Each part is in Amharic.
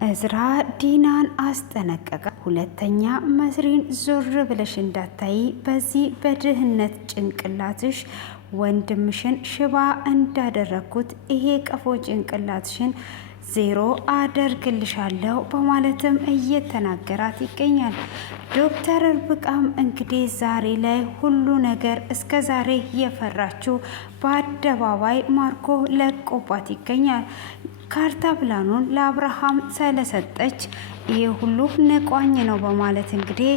እዝራ ዲናን አስጠነቀቀ። ሁለተኛ መስሪን ዞር ብለሽ እንዳታይ፣ በዚህ በድህነት ጭንቅላትሽ ወንድምሽን ሽባ እንዳደረኩት ይሄ ቀፎ ጭንቅላትሽን ዜሮ አደርግልሻለሁ በማለትም እየተናገራት ይገኛል። ዶክተር ርብቃም እንግዲህ ዛሬ ላይ ሁሉ ነገር እስከ ዛሬ የፈራችው በአደባባይ ማርኮ ለቆባት ይገኛል። ካርታ ፕላኑን ለአብርሃም ስለሰጠች ይሄ ሁሉ ንቋኝ ነው በማለት እንግዲህ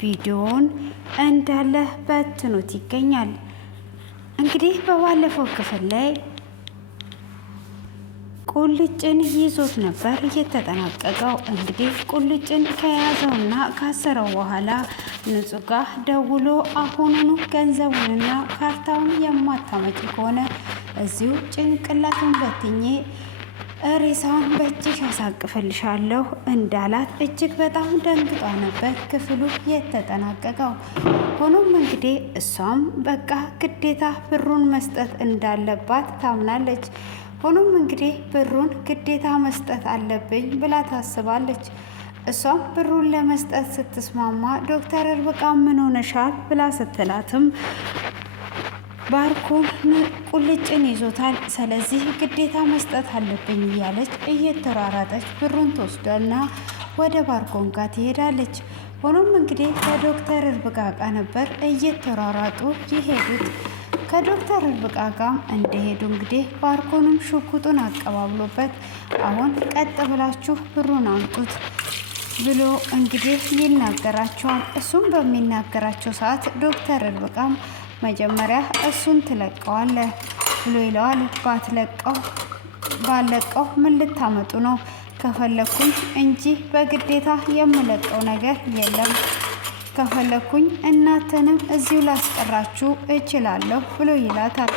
ቪዲዮውን እንዳለ በትኖት ይገኛል። እንግዲህ በባለፈው ክፍል ላይ ቁልጭን ይዞት ነበር እየተጠናቀቀው። እንግዲህ ቁልጭን ከያዘውና ካሰረው በኋላ ንጹህ ጋር ደውሎ አሁኑኑ ገንዘቡንና ካርታውን የማታመጪ ከሆነ እዚሁ ጭንቅላቱን በትኜ ሬሳውን በእጅሽ ያሳቅፍልሻለሁ እንዳላት እጅግ በጣም ደንግጧ ነበር ክፍሉ የተጠናቀቀው። ሆኖም እንግዲህ እሷም በቃ ግዴታ ብሩን መስጠት እንዳለባት ታምናለች። ሆኖም እንግዲህ ብሩን ግዴታ መስጠት አለብኝ ብላ ታስባለች። እሷም ብሩን ለመስጠት ስትስማማ ዶክተር ርብቃ ምን ሆነሻል ብላ ስትላትም ባርኮን ቁልጭን ይዞታል፣ ስለዚህ ግዴታ መስጠት አለብኝ እያለች እየተሯሯጠች ብሩን ትወስዳና ወደ ባርኮን ጋር ትሄዳለች። ሆኖም እንግዲህ ከዶክተር ርብቃ ጋር ነበር እየተሯሯጡ የሄዱት። ከዶክተር ርብቃ ጋር እንደሄዱ እንግዲህ ባርኮንም ሽጉጡን አቀባብሎበት አሁን ቀጥ ብላችሁ ብሩን አምጡት ብሎ እንግዲህ ይናገራቸዋል። እሱም በሚናገራቸው ሰዓት ዶክተር ርብቃም መጀመሪያ እሱን ትለቀዋለህ ብሎ ይለዋል። ባለቀው ምን ልታመጡ ነው? ከፈለኩኝ እንጂ በግዴታ የምለቀው ነገር የለም። ከፈለኩኝ እናትንም እዚሁ ላስቀራችሁ እችላለሁ ብሎ ይላታል።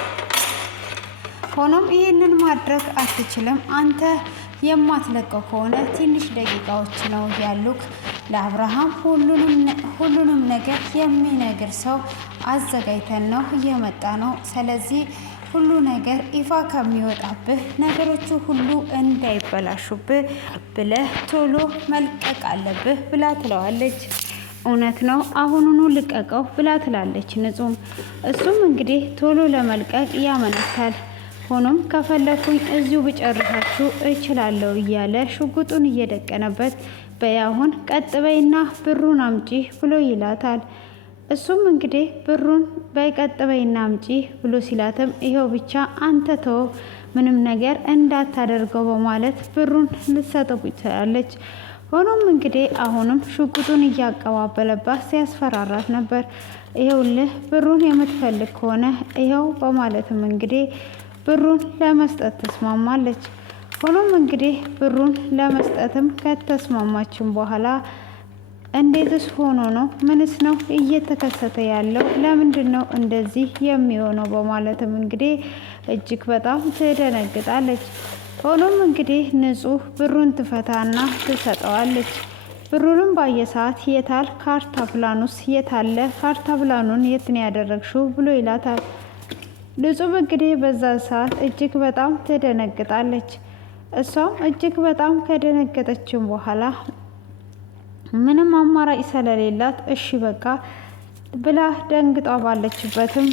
ሆኖም ይህንን ማድረግ አትችልም። አንተ የማትለቀው ከሆነ ትንሽ ደቂቃዎች ነው ያሉክ። ለአብርሃም ሁሉንም ነገር የሚነግር ሰው አዘጋጅተን ነው እየመጣ ነው። ስለዚህ ሁሉ ነገር ይፋ ከሚወጣብህ ነገሮቹ ሁሉ እንዳይበላሹብህ ብለህ ቶሎ መልቀቅ አለብህ ብላ ትለዋለች። እውነት ነው አሁኑኑ ልቀቀው ብላ ትላለች ንጹም። እሱም እንግዲህ ቶሎ ለመልቀቅ ያመነታል። ሆኖም ከፈለኩኝ እዚሁ ብጨርሳችሁ እችላለሁ እያለ ሽጉጡን እየደቀነበት በያሁን ቀጥ በይና ብሩን አምጪ ብሎ ይላታል። እሱም እንግዲህ ብሩን በቀጥ በይና አምጪ ብሎ ሲላትም ይሄው ብቻ አንተ ተው ምንም ነገር እንዳታደርገው በማለት ብሩን ልትሰጠው ትችላለች። ሆኖም እንግዲህ አሁንም ሽጉጡን እያቀባበለባት ሲያስፈራራት ነበር። ይሄውልህ ብሩን የምትፈልግ ከሆነ ይሄው በማለትም እንግዲህ ብሩን ለመስጠት ተስማማለች። ሆኖም እንግዲህ ብሩን ለመስጠትም ከተስማማችን በኋላ እንዴትስ ሆኖ ነው? ምንስ ነው እየተከሰተ ያለው? ለምንድን ነው እንደዚህ የሚሆነው? በማለትም እንግዲህ እጅግ በጣም ትደነግጣለች። ሆኖም እንግዲህ ንጹህ ብሩን ትፈታና ትሰጠዋለች። ብሩንም ባየሰዓት የታል ካርታ ፕላኑስ የታለ? ካርታ ፕላኑን የት ነው ያደረግሽው ብሎ ይላታል። ንጹህ እንግዲህ በዛ ሰዓት እጅግ በጣም ትደነግጣለች። እሷም እጅግ በጣም ከደነገጠችን በኋላ ምንም አማራጭ ስለሌላት እሺ በቃ ብላ ደንግጧ ባለችበትም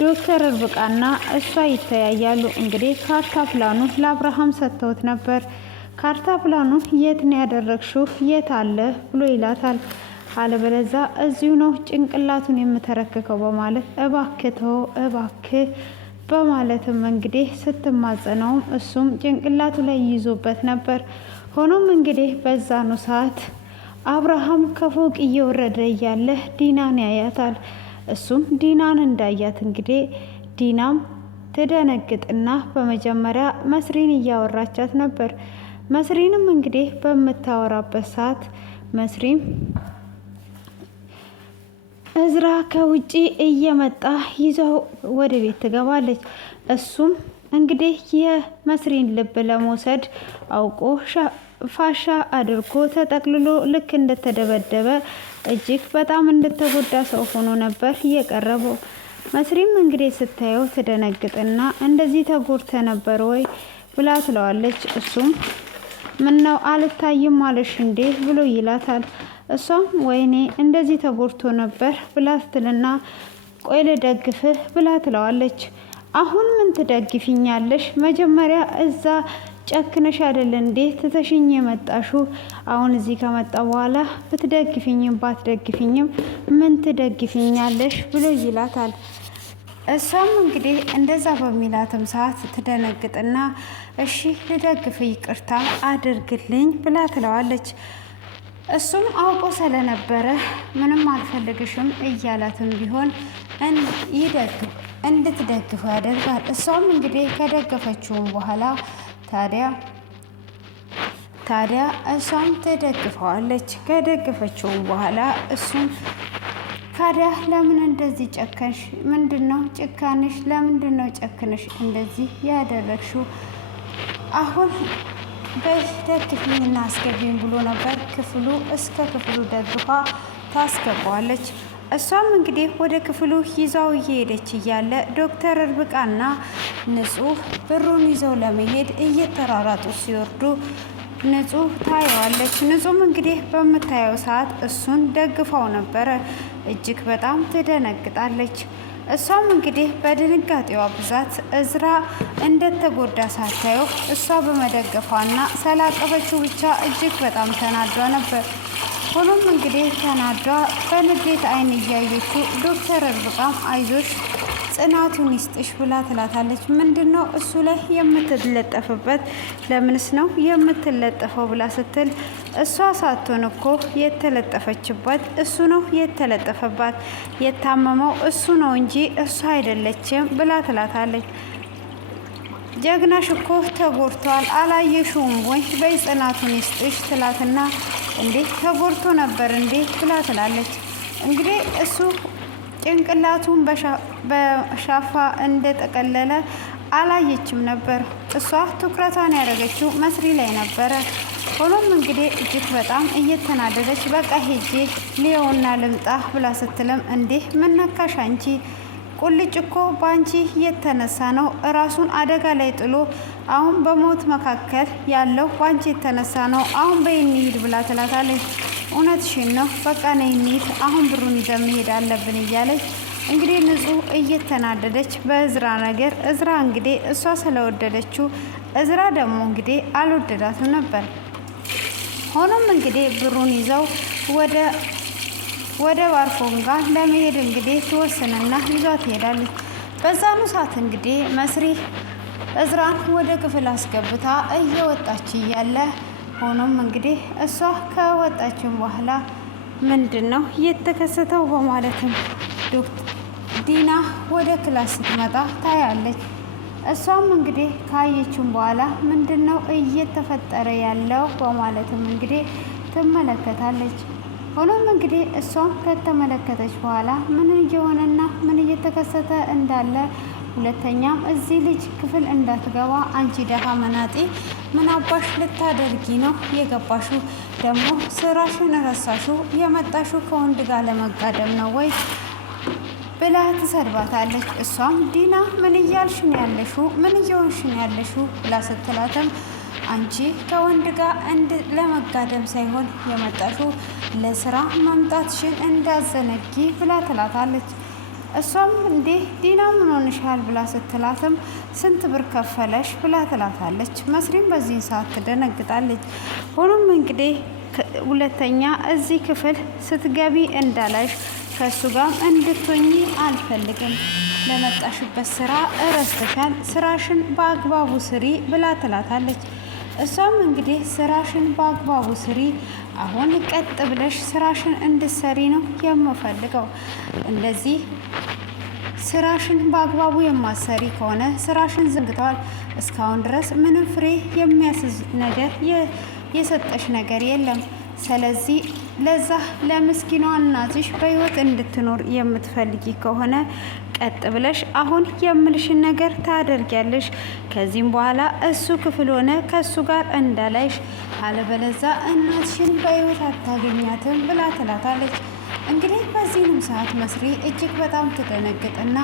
ዶክተር ርብቃና እሷ ይተያያሉ። እንግዲህ ካርታ ፕላኑን ለአብርሃም ሰጥተውት ነበር። ካርታ ፕላኑን የት ነው ያደረግሽው? የት አለ ብሎ ይላታል። አለበለዛ እዚሁ ነው ጭንቅላቱን የምተረክከው በማለት እባክተው እባክህ በማለትም እንግዲህ ስትማጸነውም እሱም ጭንቅላቱ ላይ ይዞበት ነበር። ሆኖም እንግዲህ በዛኑ ሰዓት አብርሃም ከፎቅ እየወረደ እያለ ዲናን ያያታል። እሱም ዲናን እንዳያት እንግዲህ ዲናም ትደነግጥና በመጀመሪያ መስሪን እያወራቻት ነበር። መስሪንም እንግዲህ በምታወራበት ሰዓት መስሪም እዝራ ከውጪ እየመጣ ይዘው ወደ ቤት ትገባለች። እሱም እንግዲህ የመስሪን ልብ ለመውሰድ አውቆ ፋሻ አድርጎ ተጠቅልሎ ልክ እንደተደበደበ እጅግ በጣም እንደተጎዳ ሰው ሆኖ ነበር የቀረበው። መስሪም እንግዲህ ስታየው ትደነግጥና እንደዚህ ተጎድተ ነበር ወይ ብላ ትለዋለች። እሱም ምነው አልታይም አለሽ እንዴ ብሎ ይላታል። እሷም ወይኔ እንደዚህ ተጎድቶ ነበር ብላ ስትልና ቆይ ልደግፍህ ብላ ትለዋለች። አሁን ምን ትደግፊኛለሽ? መጀመሪያ እዛ ጨክነሽ አይደል እንዴ ትተሽኝ የመጣሹ? አሁን እዚህ ከመጣ በኋላ ብትደግፊኝም ባትደግፊኝም ምን ትደግፊኛለሽ ብሎ ይላታል። እሷም እንግዲህ እንደዛ በሚላትም ሰዓት ትደነግጥና እሺ ልደግፍ ይቅርታ አድርግልኝ ብላ ትለዋለች። እሱም አውቆ ስለነበረ ምንም አልፈልግሽም እያላትም ቢሆን እንድትደግፈው ያደርጋል። እሷም እንግዲህ ከደገፈችውም በኋላ ታዲያ እሷም ትደግፈዋለች። ከደገፈችውም በኋላ እሱም ታዲያ ለምን እንደዚህ ጨከንሽ? ምንድነው ጭካንሽ? ለምንድነው ጨክንሽ እንደዚህ ያደረግሽው? አሁን በደግፊኝና አስገቢኝ ብሎ ነበር እስከ ክፍሉ ደግፋ ታስገባዋለች። እሷም እንግዲህ ወደ ክፍሉ ይዛው እየሄደች እያለ ዶክተር ርብቃና ንጹህ ብሩን ይዘው ለመሄድ እየተራራጡ ሲወርዱ ንጹህ ታየዋለች። ንጹህም እንግዲህ በምታየው ሰዓት እሱን ደግፋው ነበረ። እጅግ በጣም ትደነግጣለች። እሷም እንግዲህ በድንጋጤዋ ብዛት እዝራ እንደተጎዳ ሳታየው እሷ በመደገፏና ስላቀፈችው ብቻ እጅግ በጣም ተናዷ ነበር። ሆኖም እንግዲህ ተናዷ በንዴት አይን እያየችው ዶክተር ርብቃም አይዞሽ ጽናቱን ይስጥሽ ብላ ትላታለች። ምንድነው እሱ ላይ የምትለጠፍበት? ለምንስ ነው የምትለጠፈው ብላ ስትል እሷ ሳትሆን እኮ የተለጠፈችበት እሱ ነው የተለጠፈባት። የታመመው እሱ ነው እንጂ እሷ አይደለችም ብላ ትላታለች። ጀግናሽ እኮ ተጎድቷል አላየሽውም ወይ? በይ ጽናቱን ይስጥሽ ትላትና እንዴ ተጎድቶ ነበር እንዴ ብላ ትላለች። እንግዲህ እሱ ጭንቅላቱን በሻፋ እንደጠቀለለ አላየችም ነበር። እሷ ትኩረቷን ያደረገችው መስሪ ላይ ነበረ። ሆኖም እንግዲህ እጅግ በጣም እየተናደደች በቃ ሄጄ ሊዮና ልምጣ ብላ ስትልም እንዴ ምን ነካሽ አንቺ? ቁልጭ እኮ በአንቺ የተነሳ ነው ራሱን አደጋ ላይ ጥሎ አሁን በሞት መካከል ያለው በአንቺ የተነሳ ነው። አሁን በይ እንሂድ ብላ ትላታለች። እውነትሽን ነው በቃ ነይ እንሂድ፣ አሁን ብሩን ይዘን መሄድ አለብን እያለች እንግዲህ ንጹህ እየተናደደች በእዝራ ነገር እዝራ እንግዲህ እሷ ስለወደደችው እዝራ ደግሞ እንግዲህ አልወደዳትም ነበር። ሆኖም እንግዲህ ብሩን ይዘው ወደ ባርኮን ጋር ለመሄድ እንግዲህ ትወስንና ይዟት ትሄዳለች። በዛኑ ሰዓት እንግዲህ መስሪ እዝራን ወደ ክፍል አስገብታ እየወጣች እያለ ሆኖም እንግዲህ እሷ ከወጣችን በኋላ ምንድን ነው የተከሰተው በማለትም ዲና ወደ ክላስ ስትመጣ ታያለች። እሷም እንግዲህ ካየችም በኋላ ምንድን ነው እየተፈጠረ ያለው በማለትም እንግዲህ ትመለከታለች። ሆኖም እንግዲህ እሷም ከተመለከተች በኋላ ምን እየሆነና ምን እየተከሰተ እንዳለ ሁለተኛም እዚህ ልጅ ክፍል እንዳትገባ አንቺ ደሃ መናጤ ምን አባሽ ልታደርጊ ነው የገባሹ? ደግሞ ስራሽን ረሳሹ? የመጣሹ ከወንድ ጋር ለመጋደም ነው ወይ ብላ ትሰድባታለች። እሷም ዲና ምን እያልሽ ነው ያለሹ? ምን እየሆንሽ ነው ያለሹ ብላ ስትላትም አንቺ ከወንድ ጋር ለመጋደም ሳይሆን የመጣሹ ለስራ መምጣትሽን እንዳዘነጊ ብላ ትላታለች። እሷም እንዴ ዲና ምን ሆንሻል ብላ ስትላትም ስንት ብር ከፈለሽ ብላ ትላታለች። መስሪም በዚህን ሰዓት ትደነግጣለች። ሆኖም እንግዲህ ሁለተኛ እዚህ ክፍል ስትገቢ እንዳላሽ ከእሱ ጋር እንድትሆኚ አልፈልግም። ለመጣሽበት ስራ እረስተሻል። ስራሽን በአግባቡ ስሪ ብላ ትላታለች። እሷም እንግዲህ ስራሽን በአግባቡ ስሪ፣ አሁን ቀጥ ብለሽ ስራሽን እንድትሰሪ ነው የምፈልገው። እንደዚህ ስራሽን በአግባቡ የማሰሪ ከሆነ ስራሽን ዘንግተዋል። እስካሁን ድረስ ምንም ፍሬ የሚያስዝ ነገር የሰጠሽ ነገር የለም። ስለዚህ ለዛ ለምስኪኗ እናትሽ በህይወት እንድትኖር የምትፈልጊ ከሆነ ቀጥ ብለሽ አሁን የምልሽን ነገር ታደርጊያለሽ። ከዚህም በኋላ እሱ ክፍል ሆነ ከእሱ ጋር እንዳላይሽ፣ አለበለዛ እናትሽን በህይወት አታገኛትም ብላ ትላታለች። እንግዲህ በዚህንም ሰዓት መስሪ እጅግ በጣም ትደነግጥና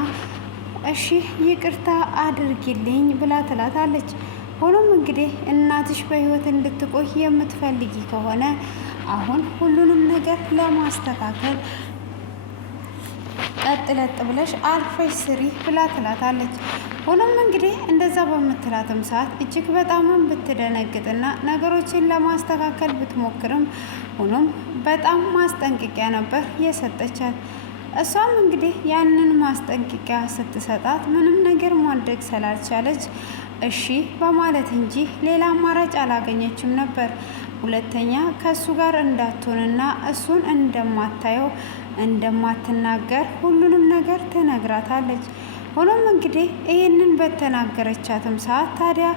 እሺ ይቅርታ አድርጊልኝ ብላ ትላታለች። ሆኖም እንግዲህ እናትሽ በህይወት እንድትቆይ የምትፈልጊ ከሆነ አሁን ሁሉንም ነገር ለማስተካከል ቀጥለጥ ብለሽ አልፈሽ ስሪ ብላ ትላታለች። ሆኖም እንግዲህ እንደዛ በምትላትም ሰዓት እጅግ በጣምም ብትደነግጥና ነገሮችን ለማስተካከል ብትሞክርም ሆኖም በጣም ማስጠንቀቂያ ነበር የሰጠቻት። እሷም እንግዲህ ያንን ማስጠንቀቂያ ስትሰጣት ምንም ነገር ማድረግ ስላልቻለች እሺ በማለት እንጂ ሌላ አማራጭ አላገኘችም ነበር። ሁለተኛ ከእሱ ጋር እንዳትሆንና እሱን እንደማታየው እንደማትናገር ሁሉንም ነገር ትነግራታለች። ሆኖም እንግዲህ ይህንን በተናገረቻትም ሰዓት ታዲያ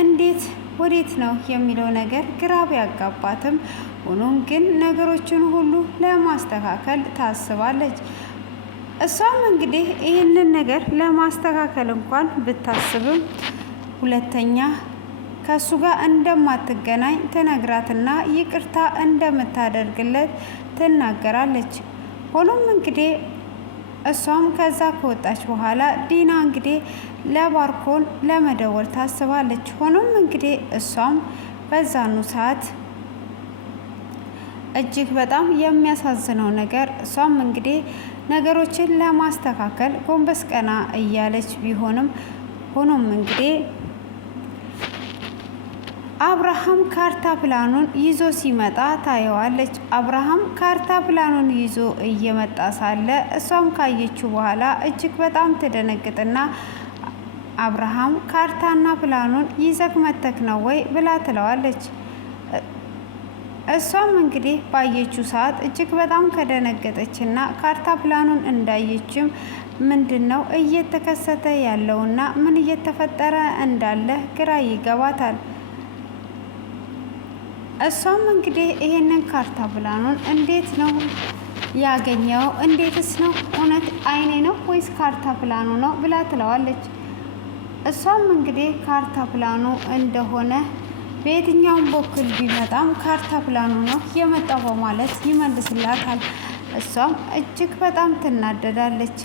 እንዴት ወዴት ነው የሚለው ነገር ግራ ቢያጋባትም ሆኖም ግን ነገሮችን ሁሉ ለማስተካከል ታስባለች። እሷም እንግዲህ ይህንን ነገር ለማስተካከል እንኳን ብታስብም ሁለተኛ ከእሱ ጋር እንደማትገናኝ ትነግራትና ይቅርታ እንደምታደርግለት ትናገራለች። ሆኖም እንግዲህ እሷም ከዛ ከወጣች በኋላ ዲና እንግዲህ ለባርኮን ለመደወል ታስባለች። ሆኖም እንግዲህ እሷም በዛኑ ሰዓት እጅግ በጣም የሚያሳዝነው ነገር እሷም እንግዲህ ነገሮችን ለማስተካከል ጎንበስ ቀና እያለች ቢሆንም ሆኖም እንግዲህ አብርሃም ካርታ ፕላኑን ይዞ ሲመጣ ታየዋለች። አብርሃም ካርታ ፕላኑን ይዞ እየመጣ ሳለ እሷም ካየችው በኋላ እጅግ በጣም ትደነግጥና አብርሃም ካርታና ፕላኑን ይዘህ መተክ ነው ወይ ብላ ትለዋለች። እሷም እንግዲህ ባየችው ሰዓት እጅግ በጣም ከደነገጠችና ካርታ ፕላኑን እንዳየችም ምንድን ነው እየተከሰተ ያለውና ምን እየተፈጠረ እንዳለ ግራ ይገባታል። እሷም እንግዲህ ይሄንን ካርታ ፕላኑን እንዴት ነው ያገኘው? እንዴትስ ነው? እውነት አይኔ ነው ወይስ ካርታ ፕላኑ ነው ብላ ትለዋለች። እሷም እንግዲህ ካርታ ፕላኑ እንደሆነ በየትኛውም በኩል ቢመጣም ካርታ ፕላኑ ነው የመጣው በማለት ይመልስላታል። እሷም እጅግ በጣም ትናደዳለች።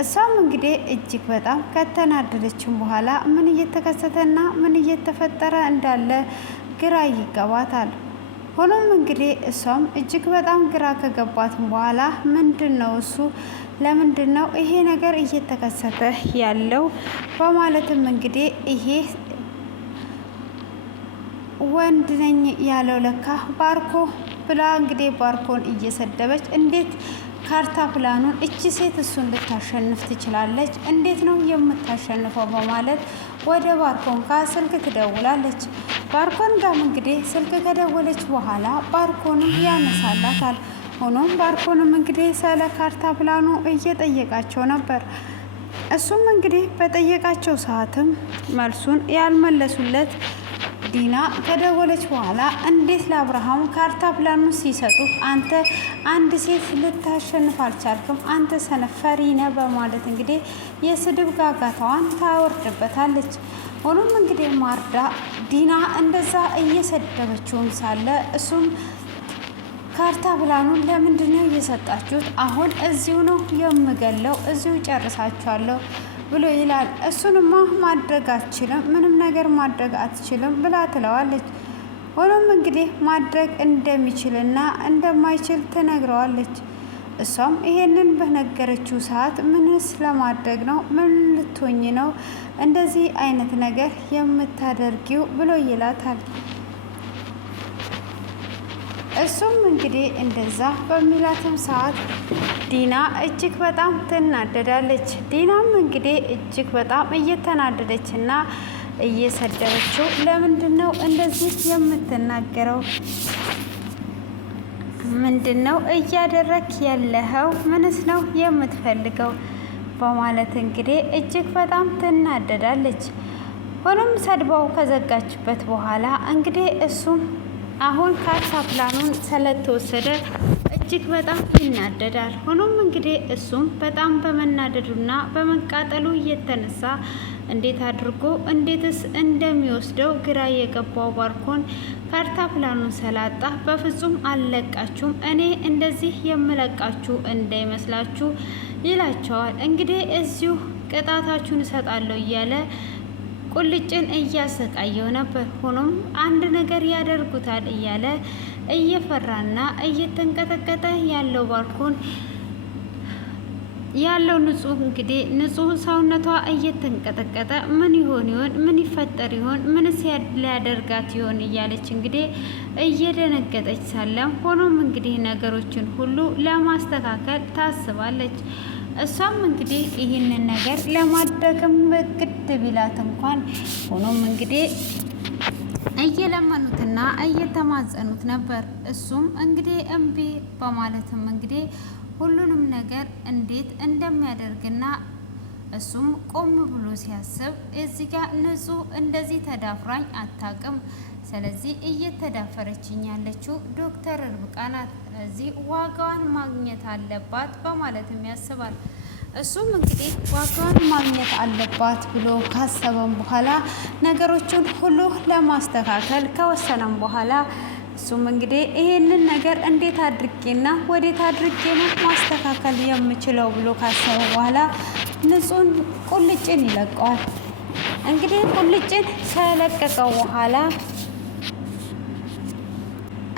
እሷም እንግዲህ እጅግ በጣም ከተናደደችም በኋላ ምን እየተከሰተና ምን እየተፈጠረ እንዳለ ግራ ይገባታል። ሆኖም እንግዲህ እሷም እጅግ በጣም ግራ ከገባትም በኋላ ምንድን ነው እሱ ለምንድን ነው ይሄ ነገር እየተከሰተ ያለው በማለትም እንግዲህ ይሄ ወንድ ነኝ ያለው ለካ ባርኮ ብላ እንግዲህ ባርኮን እየሰደበች እንዴት ካርታ ፕላኑን እቺ ሴት እሱን ልታሸንፍ ትችላለች? እንዴት ነው የምታሸንፈው? በማለት ወደ ባርኮን ጋር ስልክ ትደውላለች። ባርኮን ጋርም እንግዲህ ስልክ ከደወለች በኋላ ባርኮንም ያነሳላታል። ሆኖም ባርኮንም እንግዲህ ስለ ካርታ ፕላኑ እየጠየቃቸው ነበር። እሱም እንግዲህ በጠየቃቸው ሰዓትም መልሱን ያልመለሱለት ዲና ከደወለች በኋላ እንዴት ለአብርሃም ካርታ ፕላኑ ሲሰጡ አንተ አንድ ሴት ልታሸንፍ አልቻልክም? አንተ ሰነፍ ፈሪ ነህ በማለት እንግዲህ የስድብ ጋጋታዋን ታወርድበታለች። ሆኖም እንግዲህ ማርዳ ዲና እንደዛ እየሰደበችውን ሳለ እሱም ካርታ ፕላኑን ለምንድን ነው እየሰጣችሁት? አሁን እዚሁ ነው የምገለው፣ እዚሁ ጨርሳችኋለሁ ብሎ ይላል። እሱንማ ማድረግ አትችልም፣ ምንም ነገር ማድረግ አትችልም ብላ ትለዋለች። ሆኖም እንግዲህ ማድረግ እንደሚችልና እንደማይችል ትነግረዋለች። እሷም ይሄንን በነገረችው ሰዓት ምንስ ለማድረግ ነው? ምን ልትሆኝ ነው እንደዚህ አይነት ነገር የምታደርጊው ብሎ ይላታል። እሱም እንግዲህ እንደዛ በሚላትም ሰዓት ዲና እጅግ በጣም ትናደዳለች። ዲናም እንግዲህ እጅግ በጣም እየተናደደችና እየሰደበችው ለምንድን ነው እንደዚህ የምትናገረው? ምንድን ነው እያደረክ ያለኸው? ምንስ ነው የምትፈልገው? በማለት እንግዲህ እጅግ በጣም ትናደዳለች። ሆኖም ሰድባው ከዘጋችበት በኋላ እንግዲህ እሱም አሁን ካርታ ፕላኑን ስለተወሰደ እጅግ በጣም ይናደዳል። ሆኖም እንግዲህ እሱም በጣም በመናደዱና በመቃጠሉ እየተነሳ እንዴት አድርጎ እንዴትስ እንደሚወስደው ግራ የገባው ባርኮን ካርታ ፕላኑን ስላጣ በፍጹም አልለቃችሁም፣ እኔ እንደዚህ የምለቃችሁ እንዳይመስላችሁ ይላቸዋል። እንግዲህ እዚሁ ቅጣታችሁን እሰጣለሁ እያለ ቁልጭን እያሰቃየው ነበር። ሆኖም አንድ ነገር ያደርጉታል እያለ እየፈራና እየተንቀጠቀጠ ያለው ባርኮን ያለው ንጹህ ሰውነቷ እየተንቀጠቀጠ ምን ይሆን ምን ይፈጠር ይሆን ምንስ ሊያደርጋት ይሆን እያለች እንግዲህ እየደነገጠች ሳለም ሆኖም እንግዲህ ነገሮችን ሁሉ ለማስተካከል ታስባለች። እሷም እንግዲህ ይህንን ነገር ለማድረግም ግድ ቢላት እንኳን ሆኖም እንግዲህ እየለመኑትና እየተማጸኑት ነበር። እሱም እንግዲህ እምቢ በማለትም እንግዲህ ሁሉንም ነገር እንዴት እንደሚያደርግና እሱም ቆም ብሎ ሲያስብ እዚህ ጋር ንጹህ እንደዚህ ተዳፍራኝ አታውቅም። ስለዚህ እየተዳፈረችኝ ያለችው ዶክተር ርብቃ ናት። ስለዚህ ዋጋዋን ማግኘት አለባት በማለትም ያስባል። እሱም እንግዲህ ዋጋዋን ማግኘት አለባት ብሎ ካሰበም በኋላ ነገሮችን ሁሉ ለማስተካከል ከወሰነም በኋላ እሱም እንግዲህ ይሄንን ነገር እንዴት አድርጌና ወዴት አድርጌ ነው ማስተካከል የምችለው ብሎ ካሰበ በኋላ ንጹህን ቁልጭን ይለቀዋል። እንግዲህ ቁልጭን ከለቀቀው በኋላ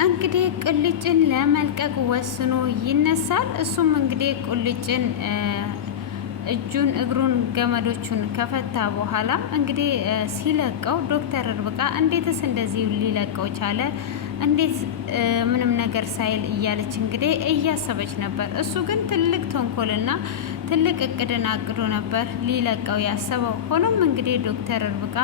እንግዲህ ቁልጭን ለመልቀቅ ወስኖ ይነሳል። እሱም እንግዲህ ቁልጭን እጁን እግሩን ገመዶቹን ከፈታ በኋላ እንግዲህ ሲለቀው ዶክተር ርብቃ እንዴትስ እንደዚህ ሊለቀው ቻለ? እንዴት ምንም ነገር ሳይል እያለች እንግዲህ እያሰበች ነበር። እሱ ግን ትልቅ ተንኮልና ትልቅ እቅድን አቅዶ ነበር ሊለቀው ያሰበው። ሆኖም እንግዲህ ዶክተር ርብቃ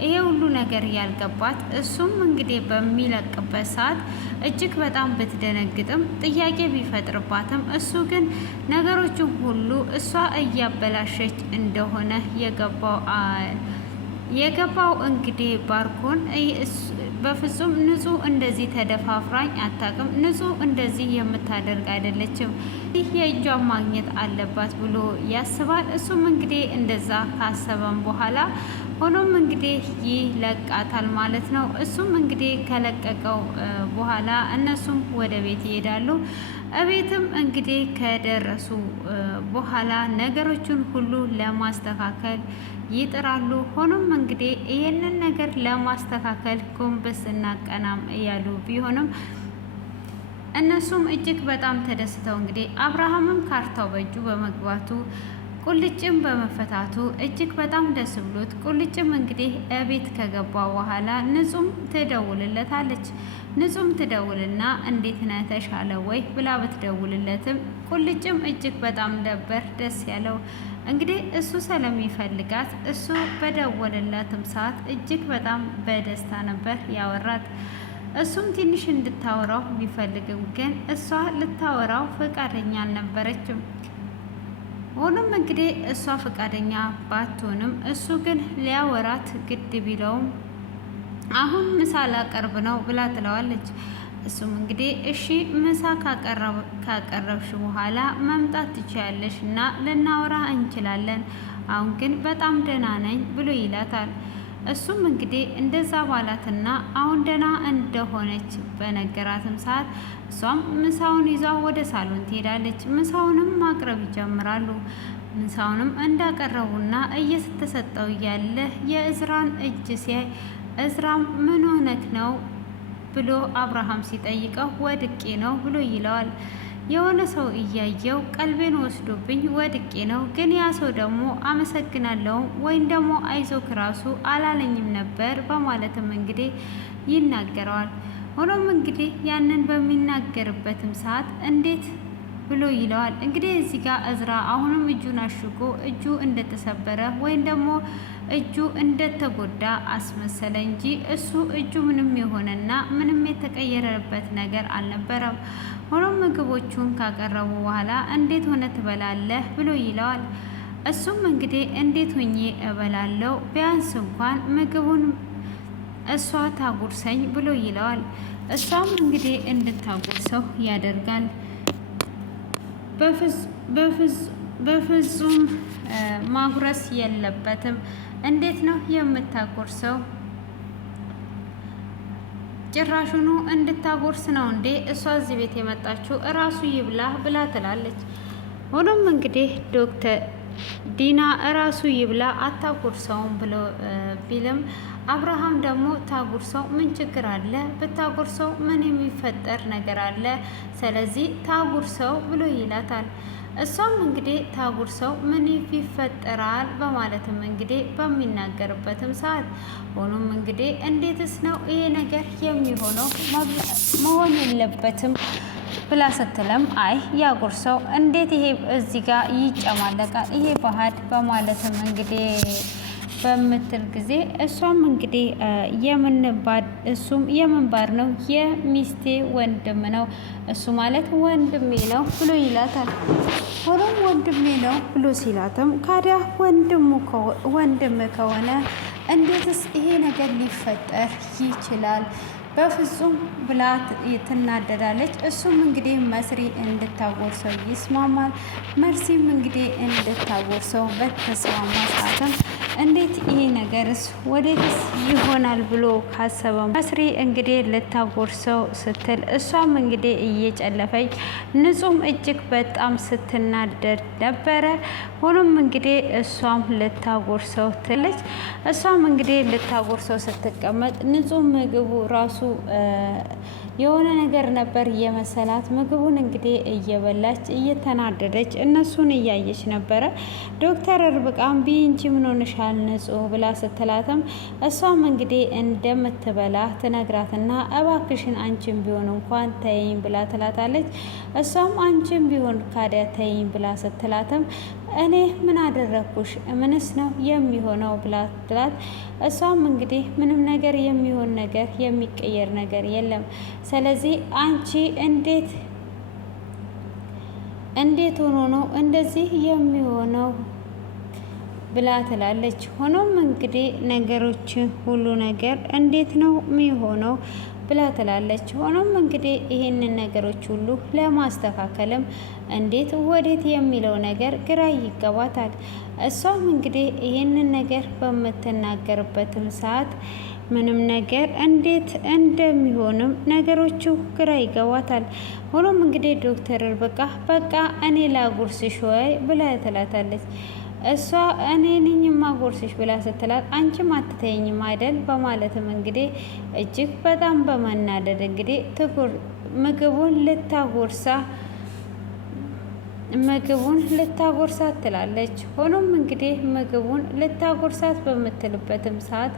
ይሄ ሁሉ ነገር ያልገባት እሱም እንግዲህ በሚለቅበት ሰዓት እጅግ በጣም ብትደነግጥም ጥያቄ ቢፈጥርባትም እሱ ግን ነገሮችን ሁሉ እሷ እያበላሸች እንደሆነ የገባው እንግዲህ ባርኮን በፍጹም ንጹህ እንደዚህ ተደፋፍራኝ አታውቅም፣ ንጹህ እንደዚህ የምታደርግ አይደለችም፣ ይህ የእጇን ማግኘት አለባት ብሎ ያስባል። እሱም እንግዲህ እንደዛ ካሰበም በኋላ ሆኖም እንግዲህ ይለቃታል ማለት ነው። እሱም እንግዲህ ከለቀቀው በኋላ እነሱም ወደ ቤት ይሄዳሉ። እቤትም እንግዲህ ከደረሱ በኋላ ነገሮችን ሁሉ ለማስተካከል ይጥራሉ። ሆኖም እንግዲህ ይህንን ነገር ለማስተካከል ጎንበስ እና ቀናም እያሉ ቢሆንም እነሱም እጅግ በጣም ተደስተው እንግዲህ አብርሃምም ካርታው በእጁ በመግባቱ ቁልጭም በመፈታቱ እጅግ በጣም ደስ ብሎት ቁልጭም እንግዲህ እቤት ከገባ በኋላ ንጹም ትደውልለታለች። ንጹም ትደውልና እንዴት ነህ ተሻለ ወይ ብላ ብትደውልለትም ቁልጭም እጅግ በጣም ነበር ደስ ያለው። እንግዲህ እሱ ስለሚፈልጋት እሱ በደወለላትም ሰዓት እጅግ በጣም በደስታ ነበር ያወራት። እሱም ትንሽ እንድታወራው ቢፈልግም ግን እሷ ልታወራው ፈቃደኛ አልነበረችም። ሆኖም እንግዲህ እሷ ፈቃደኛ ባትሆንም እሱ ግን ሊያወራት ግድ ቢለውም አሁን ምሳ ላቀርብ ነው ብላ ትለዋለች። እሱም እንግዲህ እሺ ምሳ ካቀረብሽ በኋላ መምጣት ትችያለሽ እና ልናወራ እንችላለን፣ አሁን ግን በጣም ደህና ነኝ ብሎ ይላታል። እሱም እንግዲህ እንደዛ ባላትና አሁን ደህና እንደሆነች በነገራትም ሰዓት እሷም ምሳውን ይዛ ወደ ሳሎን ትሄዳለች። ምሳውንም ማቅረብ ይጀምራሉ። ምሳውንም እንዳቀረቡና እየተሰጠው እያለ የእዝራን እጅ ሲያይ እዝራም ምን ሆነክ ነው ብሎ አብርሃም ሲጠይቀው ወድቄ ነው ብሎ ይለዋል። የሆነ ሰው እያየው ቀልቤን ወስዶብኝ ወድቄ ነው፣ ግን ያ ሰው ደግሞ አመሰግናለሁ ወይም ደግሞ አይዞክ ራሱ አላለኝም ነበር በማለትም እንግዲህ ይናገረዋል። ሆኖም እንግዲህ ያንን በሚናገርበትም ሰዓት እንዴት ብሎ ይለዋል። እንግዲህ እዚህ ጋር እዝራ አሁንም እጁን አሽጎ እጁ እንደተሰበረ ወይም ደግሞ እጁ እንደተጎዳ አስመሰለ እንጂ እሱ እጁ ምንም የሆነና ምንም የተቀየረበት ነገር አልነበረም። ሆኖም ምግቦቹን ካቀረቡ በኋላ እንዴት ሆነ ትበላለህ ብሎ ይለዋል። እሱም እንግዲህ እንዴት ሆኜ እበላለሁ ቢያንስ እንኳን ምግቡን እሷ ታጉርሰኝ ብሎ ይለዋል። እሷም እንግዲህ እንድታጉርሰው ያደርጋል። በፍጹም ማጉረስ የለበትም። እንዴት ነው የምታጎርሰው? ጭራሹኑ እንድታጎርስ ነው እንዴ እሷ እዚህ ቤት የመጣችው? እራሱ ይብላ ብላ ትላለች። ሆኖም እንግዲህ ዶክተር ዲና እራሱ ይብላ አታጎርሰውም ቢልም አብርሃም ደግሞ ታጉርሰው ምን ችግር አለ? ብታጉርሰው ምን የሚፈጠር ነገር አለ? ስለዚህ ታጉርሰው ብሎ ይላታል። እሷም እንግዲህ ታጉርሰው ምን ይፈጠራል በማለትም እንግዲህ በሚናገርበትም ሰዓት ሆኖም እንግዲህ እንዴትስ ነው ይሄ ነገር የሚሆነው? መሆን የለበትም ብላ ስትለም አይ ያጉርሰው እንዴት ይሄ እዚህ ጋር ይጨማለቃል ይሄ ባህድ በማለትም እንግዲህ በምትል ጊዜ እሷም እንግዲህ እሱም የምን ባር ነው? የሚስቴ ወንድም ነው፣ እሱ ማለት ወንድሜ ነው ብሎ ይላታል። ሆኖም ወንድሜ ነው ብሎ ሲላትም ካዲያ ወንድም ከሆነ እንዴትስ ይሄ ነገር ሊፈጠር ይችላል? በፍጹም ብላ ትናደዳለች። እሱም እንግዲህ መስሪ እንድታጎርሰው ይስማማል። መርሲም እንግዲህ እንድታጎርሰው በተስማማ ሰዓትም እንዴት ይሄ ነገርስ ወዴትስ ይሆናል ብሎ ካሰበ መስሪ እንግዲህ ልታጎርሰው ስትል እሷም እንግዲህ እየጨለፈች ንጹም እጅግ በጣም ስትናደድ ነበረ። ሆኖም እንግዲህ እሷም ልታጎርሰው ትለች። እሷም እንግዲህ ልታጎርሰው ስትቀመጥ ንጹህ ምግቡ ራሱ የሆነ ነገር ነበር የመሰላት። ምግቡን እንግዲህ እየበላች እየተናደደች እነሱን እያየች ነበረ። ዶክተር ርብቃም ቢንጂ ምን ሆነሻል ንጹህ ብላ ስትላትም እሷም እንግዲህ እንደምትበላ ትነግራትና እባክሽን አንቺን ቢሆን እንኳን ተይኝ ብላ ትላታለች። እሷም አንቺን ቢሆን ካዲያ ተይኝ ብላ ስትላትም እኔ ምን አደረግኩሽ? ምንስ ነው የሚሆነው ብላ ትላት። እሷም እንግዲህ ምንም ነገር የሚሆን ነገር የሚቀየር ነገር የለም። ስለዚህ አንቺ እንዴት ሆኖ ነው እንደዚህ የሚሆነው ብላ ትላለች። ሆኖም እንግዲህ ነገሮች ሁሉ ነገር እንዴት ነው የሚሆነው ብላ ትላለች። ሆኖም እንግዲህ ይህንን ነገሮች ሁሉ ለማስተካከልም እንዴት ወዴት የሚለው ነገር ግራ ይገባታል። እሷም እንግዲህ ይህንን ነገር በምትናገርበትም ሰዓት ምንም ነገር እንዴት እንደሚሆንም ነገሮቹ ግራ ይገባታል። ሆኖም እንግዲህ ዶክተር ርብቃ በቃ እኔ ላጉርስሽ ወይ ብላ ትላታለች። እሷ እኔ ነኝ ማጎርስሽ ብላ ስትላት አንቺም አትተይኝም አይደል በማለትም እንግዲህ እጅግ በጣም በመናደድ እንግዲህ ምግቡን ልታጎርሳት ትላለች። ሆኖም እንግዲህ ምግቡን ልታጎርሳት በምትልበትም ሰዓት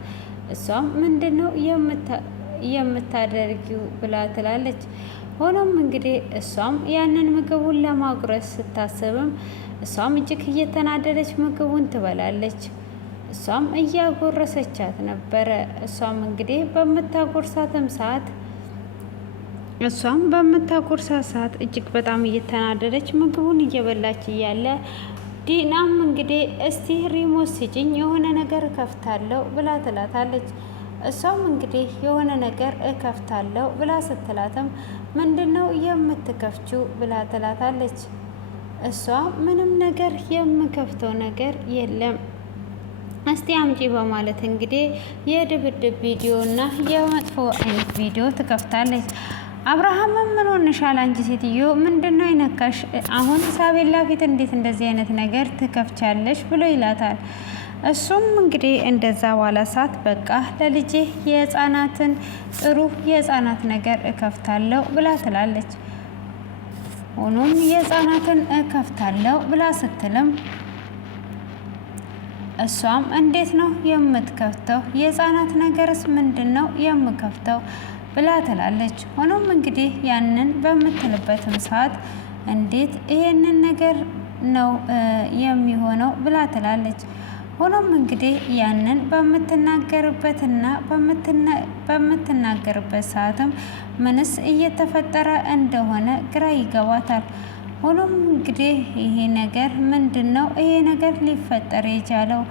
እሷም ምንድነው የምታደርጊው ብላ ትላለች። ሆኖም እንግዲህ እሷም ያንን ምግቡን ለማጉረስ ስታስብም እሷም እጅግ እየተናደደች ምግቡን ትበላለች። እሷም እያጎረሰቻት ነበረ። እሷም እንግዲህ በምታጎርሳትም ሰዓት እጅግ በጣም እየተናደደች ምግቡን እየበላች እያለ ዲናም እንግዲህ እስቲ ሪሞት ስጭኝ የሆነ ነገር እከፍታለሁ ብላ ትላታለች። እሷም እንግዲህ የሆነ ነገር እከፍታለሁ ብላ ስትላትም ምንድነው የምትከፍችው ብላ ትላታለች። እሷ ምንም ነገር የምከፍተው ነገር የለም እስቲ አምጪ በማለት እንግዲህ የድብድብ ቪዲዮ እና የመጥፎ አይነት ቪዲዮ ትከፍታለች። አብርሃምም ምን ሆነሻል አንቺ ሴትዮ ምንድነው ይነካሽ? አሁን ሳቤላ ፊት እንዴት እንደዚህ አይነት ነገር ትከፍቻለሽ ብሎ ይላታል። እሱም እንግዲህ እንደዛ ባለ ሰዓት በቃ ለልጄ የህፃናትን ጥሩ የህፃናት ነገር እከፍታለሁ ብላ ትላለች። ሆኖም የህፃናትን እከፍታለሁ ብላ ስትልም እሷም እንዴት ነው የምትከፍተው? የህፃናት ነገርስ ምንድን ነው የምከፍተው ብላ ትላለች። ሆኖም እንግዲህ ያንን በምትልበትም ሰዓት እንዴት ይሄንን ነገር ነው የሚሆነው ብላ ትላለች። ሆኖም እንግዲህ ያንን በምትናገርበት ሰዓትም ምንስ እየተፈጠረ እንደሆነ ግራ ይገባታል። ሆኖም እንግዲህ ይሄ ነገር ምንድን ነው ይሄ ነገር ሊፈጠር የቻለው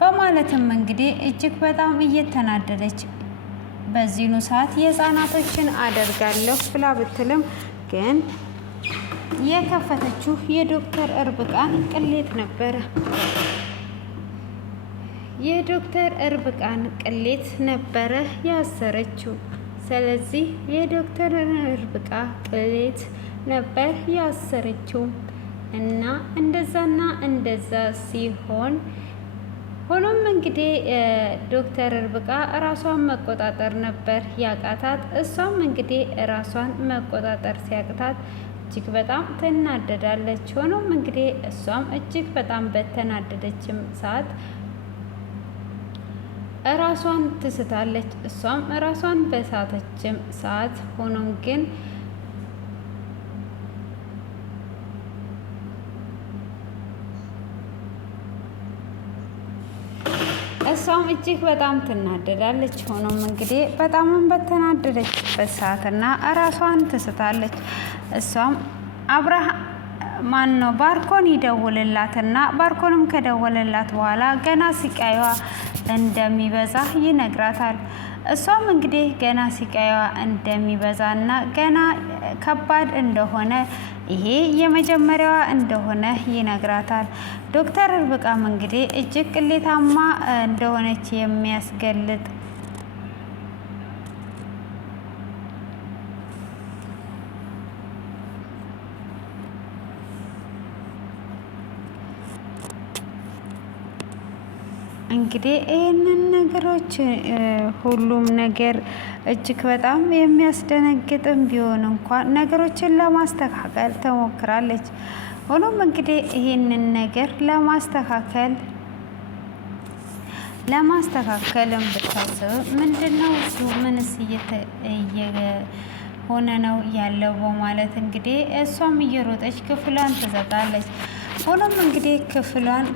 በማለትም እንግዲህ እጅግ በጣም እየተናደደች በዚህኑ ሰዓት የህፃናቶችን አደርጋለሁ ብላ ብትልም ግን የከፈተችው የዶክተር ርብቃን ቅሌት ነበረ። የዶክተር ርብቃን ቅሌት ነበረ ያሰረችው። ስለዚህ የዶክተር ርብቃ ቅሌት ነበር ያሰረችው እና እንደዛና እንደዛ ሲሆን ሆኖም እንግዲህ ዶክተር ርብቃ ራሷን መቆጣጠር ነበር ያቃታት። እሷም እንግዲህ ራሷን መቆጣጠር ሲያቅታት እጅግ በጣም ትናደዳለች። ሆኖም እንግዲህ እሷም እጅግ በጣም በተናደደችም ሰዓት ራሷን ትስታለች። እሷም ራሷን በሳተችም ሰዓት ሆኖም ግን እሷም እጅግ በጣም ትናደዳለች። ሆኖም እንግዲህ በጣምም በተናደደችበት ሰዓትና ራሷን ትስታለች። እሷም ባርኮን ይደውልላትና ባርኮንም ከደወለላት በኋላ ገና ስቃይዋ እንደሚበዛ ይነግራታል። እሷም እንግዲህ ገና ስቃይዋ እንደሚበዛና ገና ከባድ እንደሆነ ይሄ የመጀመሪያዋ እንደሆነ ይነግራታል። ዶክተር ርብቃም እንግዲህ እጅግ ቅሌታማ እንደሆነች የሚያስገልጥ እንግዲህ ይህንን ነገሮች ሁሉም ነገር እጅግ በጣም የሚያስደነግጥም ቢሆን እንኳን ነገሮችን ለማስተካከል ትሞክራለች። ሆኖም እንግዲህ ይህንን ነገር ለማስተካከልም ብታስብ ምንድነው እሱ ምንስ እየሆነ ነው ያለው በማለት እንግዲህ እሷም እየሮጠች ክፍሏን ትዘጋለች። ሆኖም እንግዲህ ክፍሏን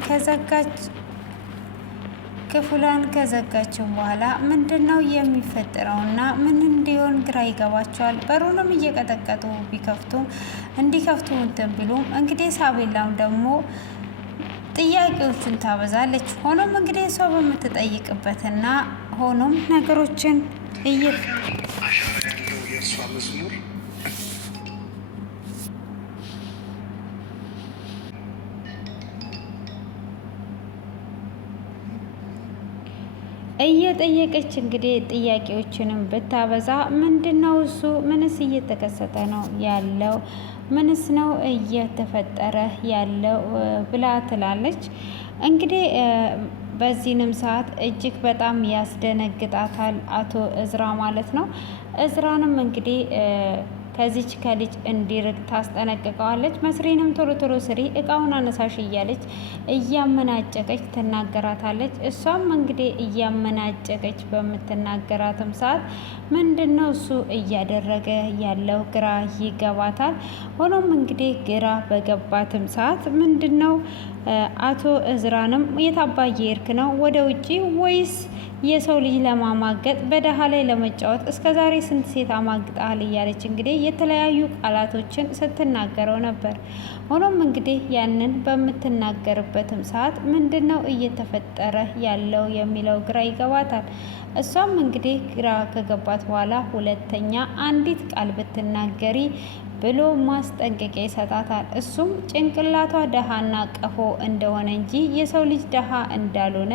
ከዘጋችው በኋላ ምንድነው የሚፈጠረውና ምን እንዲሆን ግራ ይገባቸዋል። በሩንም እየቀጠቀጡ እንዲከፍቱ እንትን ቢሉም እንግዲህ ሳቤላም ደግሞ ጥያቄዎችን ታበዛለች። ሆኖም እንግዲህ እሷ በምትጠይቅበትና ሆኖም ነገሮችን አሻራ ያለው የእርሷ መዝሙር እየጠየቀች እንግዲህ ጥያቄዎችንም ብታበዛ ምንድነው እሱ ምንስ እየተከሰተ ነው ያለው ምንስ ነው እየተፈጠረ ያለው ብላ ትላለች። እንግዲህ በዚህንም ሰዓት እጅግ በጣም ያስደነግጣታል አቶ እዝራ ማለት ነው። እዝራንም እንግዲህ ከዚች ከልጅ እንዲርቅ ታስጠነቅቀዋለች። መስሪንም ቶሎ ቶሎ ስሪ እቃውን አነሳሽ እያለች እያመናጨቀች ትናገራታለች። እሷም እንግዲህ እያመናጨቀች በምትናገራትም ሰዓት ምንድነው እሱ እያደረገ ያለው ግራ ይገባታል። ሆኖም እንግዲህ ግራ በገባትም ሰዓት ምንድነው አቶ እዝራንም የታባዬ እርክ ነው ወደ ውጪ ወይስ የሰው ልጅ ለማማገጥ በደሃ ላይ ለመጫወት እስከዛሬ ስንት ሴት አማግጣል እያለች እንግዲህ የተለያዩ ቃላቶችን ስትናገረው ነበር። ሆኖም እንግዲህ ያንን በምትናገርበትም ሰዓት ምንድነው እየተፈጠረ ያለው የሚለው ግራ ይገባታል። እሷም እንግዲህ ግራ ከገባት በኋላ ሁለተኛ አንዲት ቃል ብትናገሪ ብሎ ማስጠንቀቂያ ይሰጣታል። እሱም ጭንቅላቷ ደሃና ቀፎ እንደሆነ እንጂ የሰው ልጅ ደሃ እንዳልሆነ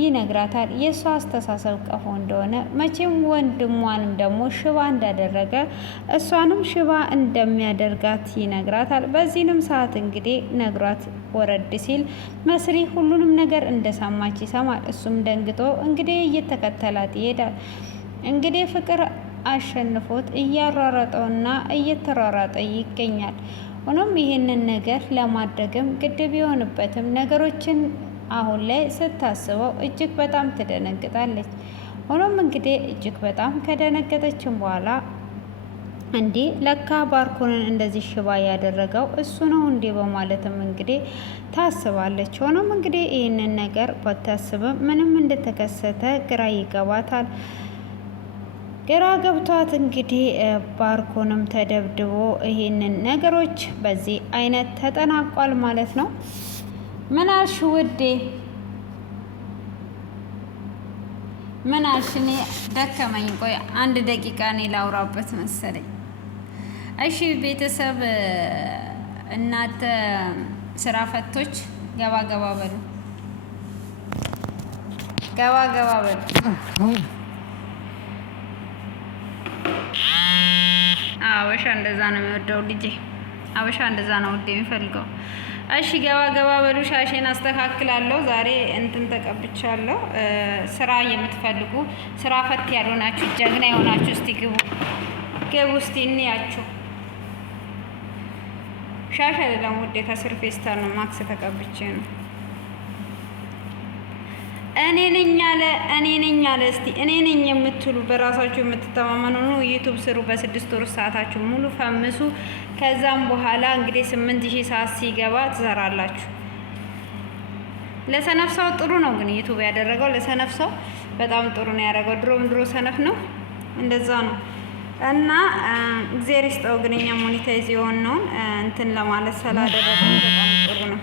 ይነግራታል። የእሷ አስተሳሰብ ቀፎ እንደሆነ መቼም ወንድሟንም ደግሞ ሽባ እንዳደረገ እሷንም ሽባ እንደሚያደርጋት ይነግራታል። በዚህንም ሰዓት እንግዲህ ነግሯት ወረድ ሲል መስሪ ሁሉንም ነገር እንደሰማች ይሰማል። እሱም ደንግጦ እንግዲህ እየተከተላት ይሄዳል። እንግዲህ ፍቅር አሸንፎት እያሯሯጠውና እየተሯሯጠ ይገኛል። ሆኖም ይህንን ነገር ለማድረግም ግድ ቢሆንበትም ነገሮችን አሁን ላይ ስታስበው እጅግ በጣም ትደነግጣለች። ሆኖም እንግዲህ እጅግ በጣም ከደነገጠችም በኋላ እንዲህ ለካ ባርኮንን እንደዚህ ሽባ ያደረገው እሱ ነው እንዲህ በማለትም እንግዲህ ታስባለች። ሆኖም እንግዲህ ይህንን ነገር ባታስብም ምንም እንደተከሰተ ግራ ይገባታል። ግራ ገብቷት እንግዲህ ባርኮንም ተደብድቦ ይሄንን ነገሮች በዚህ አይነት ተጠናቋል ማለት ነው። ምን አልሽ ውዴ? ምን አልሽ? እኔ ደከመኝ። ቆይ አንድ ደቂቃ እኔ ላውራበት መሰለኝ። እሺ ቤተሰብ እናንተ ስራ ፈቶች ገባ ገባ በሉ፣ ገባ ገባ በሉ። አበሻ እንደዛ ነው የሚወደው ልጄ። አበሻ እንደዛ ነው ውዴ የሚፈልገው። እሺ ገባ ገባ በሉ። ሻሼን አስተካክላለሁ። ዛሬ እንትን ተቀብቻለሁ። ስራ የምትፈልጉ ስራ ፈት ያልሆናችሁ ጀግና የሆናችሁ እስቲ ግቡ ግቡ እስቲ እንያችሁ። ሻሽ አይደለም ውዴታ፣ ስር ፌስታል ነው። ማክስ ተቀብቼ ነው። እኔ ነኝ አለ። እስቲ እኔ ነኝ የምትሉ በራሳችሁ የምትተማመኑ ነው ዩቲዩብ ስሩ። በ6 ወር ሰዓታችሁ ሙሉ ፈምሱ። ከዛም በኋላ እንግዲህ 8000 ሰዓት ሲገባ ትሰራላችሁ። ለሰነፍሳው ጥሩ ነው ግን ዩቲዩብ ያደረገው ለሰነፍሳው በጣም ጥሩ ነው ያደረገው። ድሮ ሰነፍ ነው እንደዛ ነው። እና እግዚአብሔር ይስጠው ግን እኛ ሞኔታይዝ የሆነውን እንትን ለማለት ስላደረገው በጣም ጥሩ ነው።